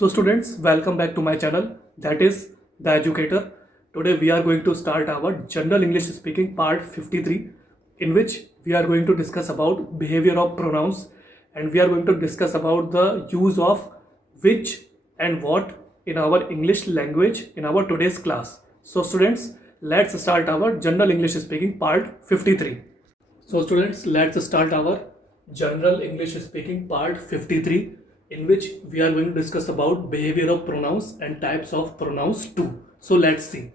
So students, welcome back to my channel, that is The Educator. Today we are going to start our General English Speaking part 53, in which we are going to discuss about behavior of pronouns, and we are going to discuss about the use of which and what in our English language in our today's class. So students, let's start our General English Speaking part 53. So students, let's start our General English Speaking part 53, in which we are going to discuss about behavior of pronouns and types of pronouns too. So let's see.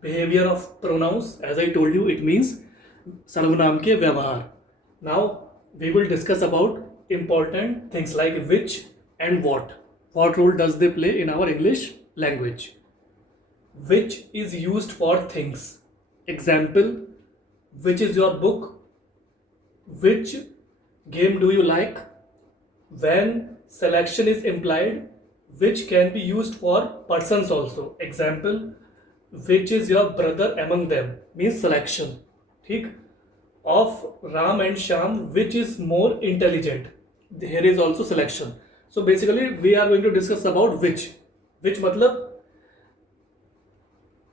Behavior of pronouns, as I told you, it means सर्वनाम के व्यवहार. Now we will discuss about important things like which and what. What role does they play in our English language? Which is used for things. Example, which is your book? Which game do you like? When selection is implied, which can be used for persons also. Example, which is your brother among them means selection. ठीक. Of Ram and Shyam, which is more intelligent? Here is also selection. So basically we are going to discuss about which. Which मतलब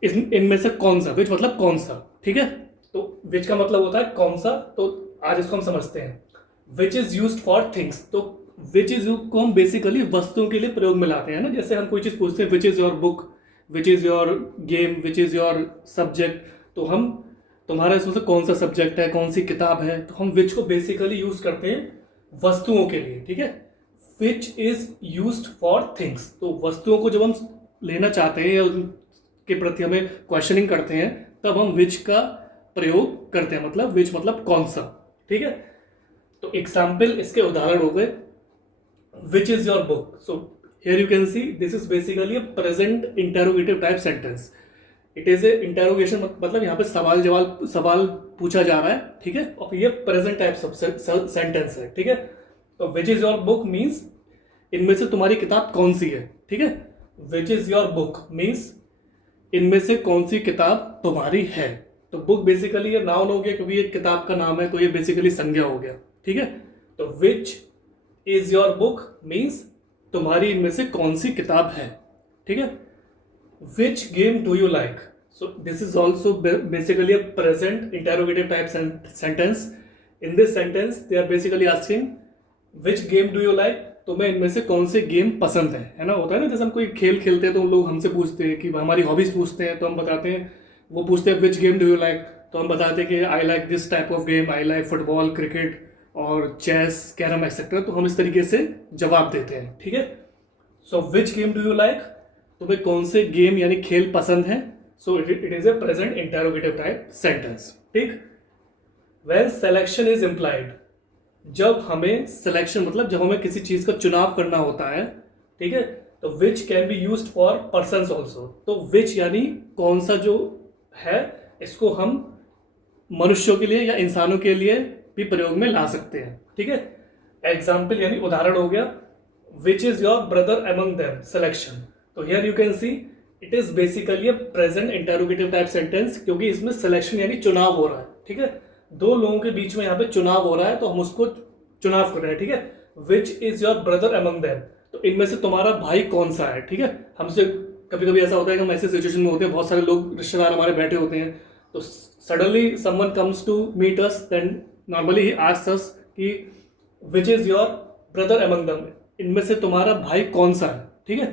इनमें से कौन सा. which मतलब कौन सा. ठीक है. तो which का मतलब होता है कौन सा. तो आज इसको हम समझते हैं. which is used for things. तो विच इज को हम बेसिकली वस्तुओं के लिए प्रयोग में लाते हैं ना. जैसे हम कोई चीज़ पूछते हैं, which is your book, which is your game, which is your subject. तो हम तुम्हारा इसमें से कौन सा सब्जेक्ट है, कौन सी किताब है. तो हम विच को बेसिकली यूज करते हैं वस्तुओं के लिए. ठीक है. Which is used for things. तो वस्तुओं को जब हम लेना चाहते हैं या उनके प्रति हमें क्वेश्चनिंग करते हैं, तब हम विच का प्रयोग करते हैं. मतलब विच मतलब कौन सा. ठीक है. तो एग्जाम्पल, इसके उदाहरण हो गए. Which is your book? So here you can see this is basically a present interrogative type sentence. It is a interrogation, मतलब यहाँ पे सवाल पूछा जा रहा है. ठीक है. और ये present type sentence है. ठीक है. तो which is your book means इनमें से तुम्हारी किताब कौन सी है. ठीक है. Which is your book means इनमें से कौन सी किताब तुम्हारी है. तो book बेसिकली ये नाउन हो गया क्योंकि ये किताब का नाम है, तो ये बेसिकली संज्ञा हो गया. ठीक है. तो which is your book means तुम्हारी इनमें से कौन सी किताब है. ठीक है. which game do you like? So this is also basically a present interrogative type sentence. In this sentence they are basically asking which game do you like. तुम्हें इनमें से कौन से गेम पसंद है ना. होता है ना, जैसे हम कोई खेल खेलते हैं तो लोग हमसे पूछते हैं कि हमारी हॉबीज पूछते हैं, तो हम बताते हैं, वो पूछते हैं which game do you like, तो हम बताते हैं कि I like this type of game, I like football, cricket और चेस, कैरम एक्सेट्रा. तो हम इस तरीके से जवाब देते हैं. ठीक है. So which game do you like, तुम्हें कौन से गेम यानी खेल पसंद है. So it is a present interrogative type sentence. ठीक. व्हेन सिलेक्शन इज इम्प्लाइड, जब हमें सिलेक्शन मतलब जब हमें किसी चीज का चुनाव करना होता है. ठीक है. तो which can be used for persons also. तो विच यानी कौन सा जो है, इसको हम मनुष्यों के लिए या इंसानों के लिए भी प्रयोग में ला सकते हैं. ठीक है. एग्जाम्पल यानी उदाहरण हो गया, which is your brother among them, selection. तो here you can see it is basically a present interrogative type sentence, क्योंकि इसमें सिलेक्शन यानी चुनाव हो रहा है. ठीक है. दो लोगों के बीच में यहाँ पे चुनाव हो रहा है, तो हम उसको चुनाव कर रहे हैं. ठीक है. विच is your brother among them, तो इनमें से तुम्हारा भाई कौन सा है. ठीक है. हमसे कभी कभी ऐसा होता है कि हम ऐसे सिचुएशन में होते हैं, बहुत सारे लोग रिश्तेदार हमारे बैठे होते हैं, तो suddenly someone comes to meet us, then normally he asks us कि which is your brother among them, इनमें से तुम्हारा भाई कौन सा है. ठीक है.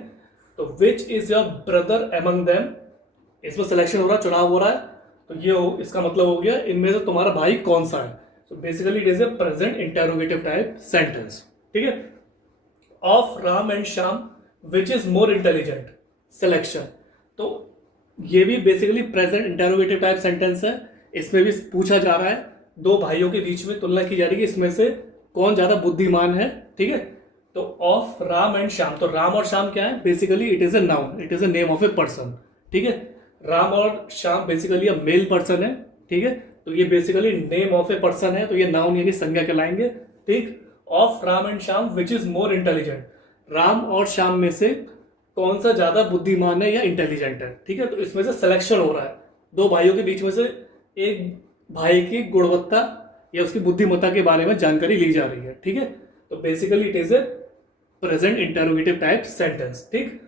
तो विच is your brother among them, इसमें सिलेक्शन हो रहा है, चुनाव हो रहा है, तो ये इसका मतलब हो गया इनमें से तुम्हारा भाई कौन सा है. So basically it is a present interrogative type sentence. ठीक है. Of Ram and Shyam, which is more intelligent, selection. तो ये भी basically present interrogative type sentence है. इसमें भी पूछा जा रहा है, दो भाइयों के बीच में तुलना की जा रही है, इसमें से कौन ज्यादा बुद्धिमान है. ठीक है. तो ऑफ राम एंड श्याम, तो राम और श्याम क्या है, basically it is a noun, it is a name of a person. ठीक है. राम और श्याम बेसिकली अ मेल पर्सन है. ठीक है. तो ये basically name of a person है, तो ये नाउन यानी संज्ञा कहलाएंगे. ठीक. Of Ram and Shyam, which is more intelligent, Ram और श्याम में से कौन सा ज्यादा बुद्धिमान है या इंटेलिजेंट है. ठीक है. तो इसमें से सिलेक्शन हो रहा है, दो भाइयों के बीच में से एक भाई की गुणवत्ता या उसकी बुद्धिमत्ता के बारे में जानकारी ली जा रही है. ठीक है. तो basically it is a present interrogative type sentence, ठीक।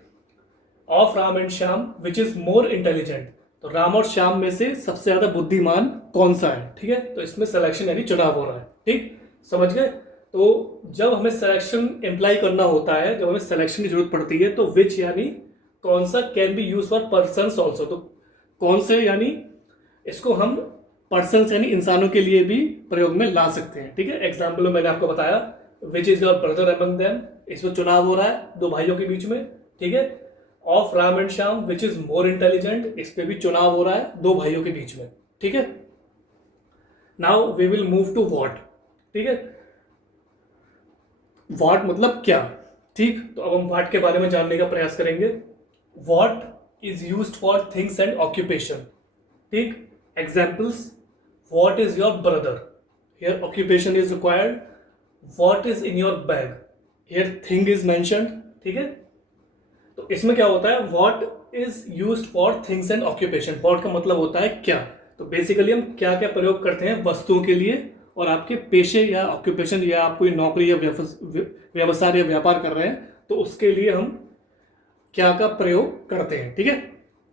Of Ram and Shyam which is more intelligent, तो राम और श्याम में से सबसे ज्यादा बुद्धिमान कौन सा है, ठीक है। तो इसमें सिलेक्शन यानी चुनाव हो रहा है, ठीक, समझ गए। तो जब हमें सिलेक्शन इम्प्लाई करना होता है, जब हमें सिलेक्शन की जरूरत पड़ती है, तो विच यानी कौन सा, can be use for person also, तो कौन से यानी इसको हम पर्सन यानी इंसानों के लिए भी प्रयोग में ला सकते हैं, ठीक है। एग्जाम्पल में मैंने आपको बताया विच is your brother among them, इसमें चुनाव हो रहा है दो भाइयों के बीच में, ठीक है। Of Ram and Shyam which is more intelligent, इस पे भी चुनाव हो रहा है दो भाइयों के बीच में, ठीक है। Now we will move to what, ठीक है। व्हाट मतलब क्या, ठीक। तो अब हम व्हाट के बारे में जानने का प्रयास करेंगे। What is used for things and occupation, ठीक। Examples, what is your brother, here occupation is required. What is in your bag, here thing is mentioned, ठीक है। तो इसमें क्या होता है, what is used for things and occupation, what का मतलब होता है क्या। तो बेसिकली हम क्या क्या प्रयोग करते हैं वस्तुओं के लिए, और आपके पेशे या ऑक्यूपेशन या आप कोई नौकरी या व्यवसाय या व्यापार कर रहे हैं तो उसके लिए हम क्या का प्रयोग करते हैं, ठीक है।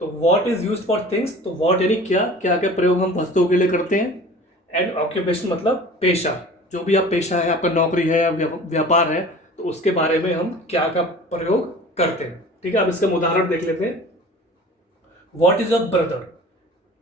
तो what is used for things, तो व्हाट यानी क्या, क्या क्या प्रयोग हम वस्तुओं के लिए करते हैं। एंड ऑक्यूपेशन मतलब पेशा, जो भी आप पेशा है, आपका नौकरी है या व्यापार है, तो उसके बारे में हम क्या का प्रयोग करते हैं, ठीक है। अब इसका उदाहरण देख लेते हैं। What is your brother,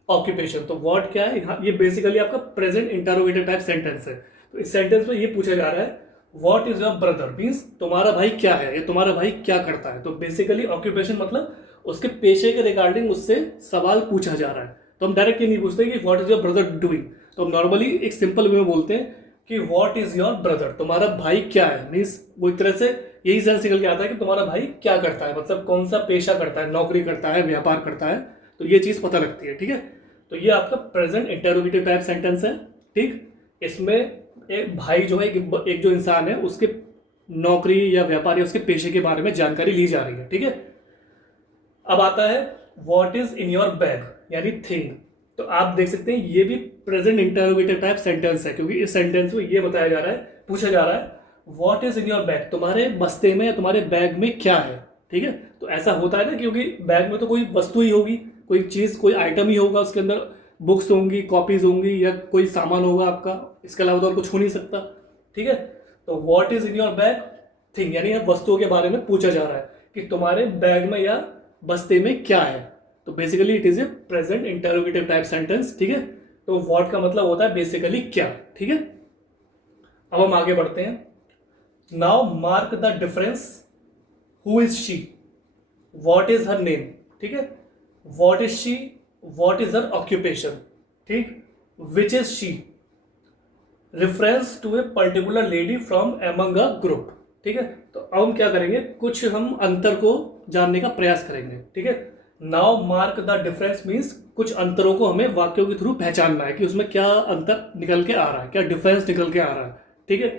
occupation, तो व्हाट क्या है यहाँ, ये बेसिकली आपका प्रेजेंट इंटरोगेटिव टाइप सेंटेंस है। तो इस सेंटेंस में ये पूछा जा रहा है what is your brother, means तुम्हारा भाई क्या है, या तुम्हारा भाई क्या करता है। तो बेसिकली ऑक्यूपेशन मतलब उसके पेशे के रिगार्डिंग उससे सवाल पूछा जा रहा है। तो हम डायरेक्ट ये नहीं पूछते कि what is your brother doing, तो हम नॉर्मली एक सिंपल वे में बोलते हैं कि व्हाट इज योर ब्रदर, तुम्हारा भाई क्या है, मीन्स वो एक तरह से यही सेंस निकल के आता है कि तुम्हारा भाई क्या करता है, मतलब कौन सा पेशा करता है, नौकरी करता है, व्यापार करता है, तो ये चीज पता लगती है, ठीक है। तो ये आपका प्रेजेंट इंटरोगेटिव टाइप सेंटेंस है, ठीक। इसमें एक भाई जो है, एक जो इंसान है, उसके नौकरी या व्यापार या उसके पेशे के बारे में जानकारी ली जा रही है, ठीक है। अब आता है what is in your bag यानी थिंग, तो आप देख सकते हैं ये भी प्रेजेंट इंटरोगेटिव टाइप सेंटेंस है, क्योंकि इस सेंटेंस में ये बताया जा रहा है, पूछा जा रहा है what is in your bag, तुम्हारे बस्ते में या तुम्हारे बैग में क्या है, ठीक है। तो ऐसा होता है ना, क्योंकि बैग में तो कोई वस्तु ही होगी, कोई चीज, कोई आइटम ही होगा, उसके अंदर बुक्स होंगी, कॉपीज होंगी, या कोई सामान होगा आपका, इसके अलावा तो और कुछ हो नहीं सकता, ठीक है। तो what is in your bag thing यानी वस्तुओं के बारे में पूछा जा रहा है कि तुम्हारे बैग में या बस्ते में क्या है। तो basically it is a present interrogative type sentence, ठीक है। तो व्हाट का मतलब होता है बेसिकली क्या, ठीक है। अब हम आगे बढ़ते हैं। Now mark the difference, who is she, what is her name, ठीक है। What is she, what is her occupation, ठीक। Which is she, reference to a particular lady from among a group, ठीक है। तो अब हम क्या करेंगे, कुछ हम अंतर को जानने का प्रयास करेंगे, ठीक है। Now mark the difference means कुछ अंतरों को हमें वाक्यों के थ्रू पहचानना है कि उसमें क्या अंतर निकल के आ रहा है, क्या डिफरेंस निकल के आ रहा है, ठीक है।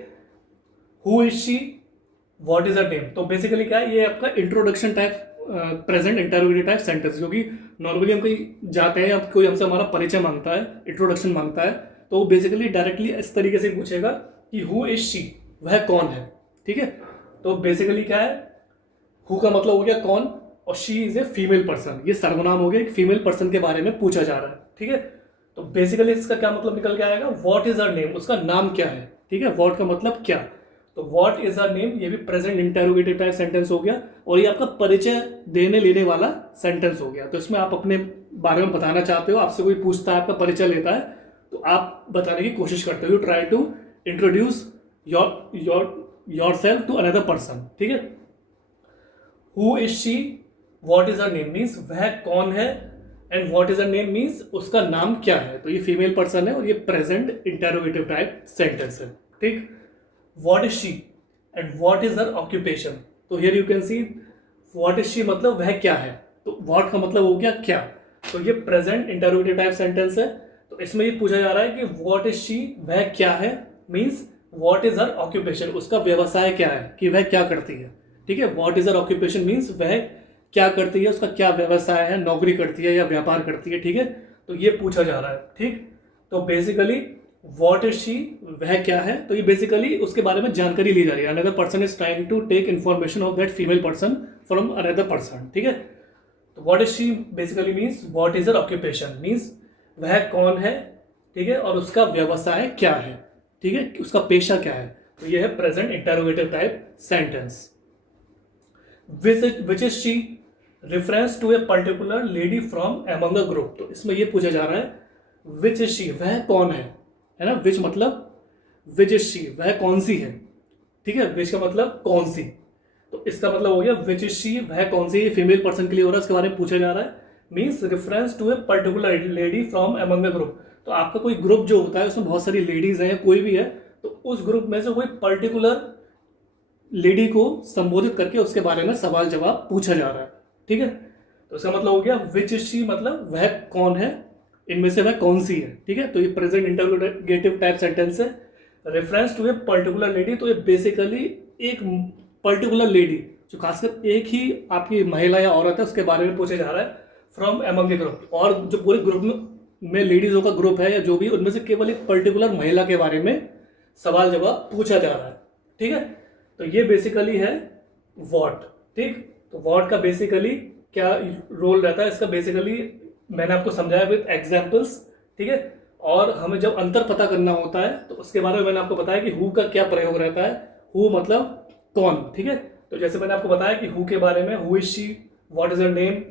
Who is she, what is her name, तो बेसिकली क्या है, ये आपका introduction type present interrogative type sentence, क्योंकि नॉर्मली हम कहीं जाते हैं, अब कोई हमसे हमारा परिचय मांगता है, इंट्रोडक्शन मांगता है, तो वो बेसिकली डायरेक्टली इस तरीके से पूछेगा कि हु इज शी, वह कौन है, ठीक है। तो बेसिकली क्या है, हु का मतलब हो गया कौन, और she is a female person, ये सर्वनाम हो गया, एक फीमेल पर्सन के बारे में पूछा जा रहा है, ठीक है। तो बेसिकली इसका क्या मतलब निकल के आएगा, व्हाट इज हर नेम, उसका नाम क्या है, ठीक है। व्हाट का मतलब क्या, तो व्हाट इज हर नेम, ये भी प्रेजेंट इंटरोगेटिव टाइप सेंटेंस हो गया, और ये आपका परिचय देने लेने वाला सेंटेंस हो गया। तो इसमें आप अपने बारे में बताना चाहते हो, आपसे कोई पूछता है, आपका परिचय लेता है, तो आप बताने की कोशिश करते हो, try to introduce yourself to another person, ठीक है। Who is she, what is her name means वह कौन है, and what is her name means उसका नाम क्या है। तो ये फीमेल पर्सन है और ये प्रेजेंट इंटरोगेटिव टाइप सेंटेंस है, ठीक। What is she and what is her occupation, तो here you can see what is she मतलब वह क्या है, तो व्हाट का मतलब हो गया क्या, तो ये प्रेजेंट इंटरोगेटिव टाइप सेंटेंस है। तो इसमें ये पूछा जा रहा है कि व्हाट इज शी, वह क्या है, means what is her occupation, उसका व्यवसाय क्या है, कि वह क्या करती है, ठीक है। What is her occupation means वह क्या करती है, उसका क्या व्यवसाय है, नौकरी करती है या व्यापार करती है, ठीक है। तो ये पूछा जा रहा है, ठीक। तो बेसिकली वॉट इज शी, वह क्या है, तो ये बेसिकली उसके बारे में जानकारी ली जा रही है. Another person is trying to take information of that female person from another person. ठीक है, तो what is she basically means what is her occupation, means वह कौन है. ठीक है, और उसका व्यवसाय क्या है. ठीक है, उसका पेशा क्या है. तो ये है present interrogative type sentence. Which is she reference to a particular lady from among a group. तो इसमें ये पूछा जा रहा है विच इज शी, वह कौन है ना. विच मतलब विच इज शी, वह कौन सी है. ठीक है, विच का मतलब कौन सी. तो इसका मतलब हो गया विच इज शी, वह कौन सी फीमेल पर्सन के लिए हो रहा है, इसके बारे में पूछा जा रहा है. Means reference to a particular lady from among a group. तो आपका कोई ग्रुप जो होता है उसमें बहुत सारी लेडीज हैं या कोई भी है, तो उस ग्रुप में से कोई पर्टिकुलर लेडी को संबोधित करके उसके बारे में सवाल जवाब पूछा जा रहा है. ठीक है, तो इसका मतलब हो गया विच इज शी, मतलब वह कौन है, इनमें से वह कौन सी है. ठीक है, तो ये प्रेजेंट इंटरोगेटिव टाइप सेंटेंस है. Reference to a particular lady, तो ये बेसिकली एक पर्टिकुलर लेडी जो खासकर एक ही आपकी महिला या औरत है उसके बारे में पूछा जा रहा है फ्रॉम एमंग द ग्रुप. और जो पूरे ग्रुप में लेडीजों का ग्रुप है या जो भी, उनमें से केवल एक पर्टिकुलर महिला के बारे में सवाल जवाब पूछा जा रहा है. ठीक है, तो ये बेसिकली है वॉट. ठीक, तो वॉट का बेसिकली क्या रोल रहता है, इसका बेसिकली मैंने आपको समझाया विद एग्जाम्पल्स. ठीक है, और हमें जब अंतर पता करना होता है तो उसके बारे में मैंने आपको बताया कि हु का क्या प्रयोग रहता है. हु मतलब कौन. ठीक है, तो जैसे मैंने आपको बताया कि हु के बारे में who is she, what is her name,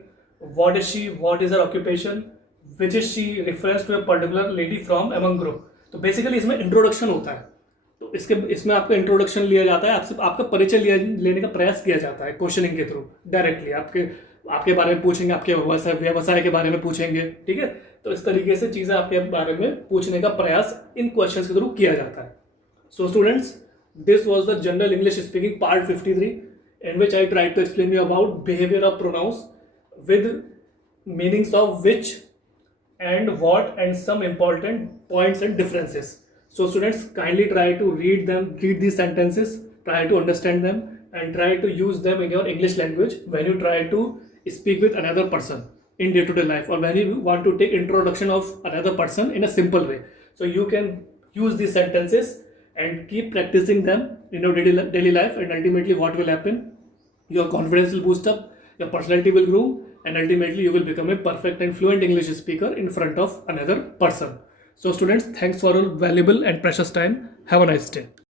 what is she, what is her occupation, which is she reference to a particular lady from among group. तो बेसिकली इसमें इंट्रोडक्शन होता है. तो इसमें आपका इंट्रोडक्शन लिया जाता है, आपसे आपका परिचय लेने का प्रयास किया जाता है क्वेश्चनिंग के थ्रू. डायरेक्टली आपके बारे में पूछेंगे, आपके व्यवसाय के बारे में पूछेंगे. ठीक है, तो इस तरीके से चीज़ें आपके बारे में पूछने का प्रयास इन क्वेश्चंस के थ्रू किया जाता है. So students, this was the general English speaking part 53 in which I tried to explain you about behavior of pronouns with meanings of which and what and some important points and differences. So students, kindly try to read these sentences, try to understand them and try to use them in your English language when you try to speak with another person in day-to-day life, or when you want to take introduction of another person in a simple way. So you can use these sentences and keep practicing them in your daily life, and ultimately what will happen, your confidence will boost up, your personality will grow, and ultimately you will become a perfect and fluent English speaker in front of another person. So students, thanks for your valuable and precious time. Have a nice day.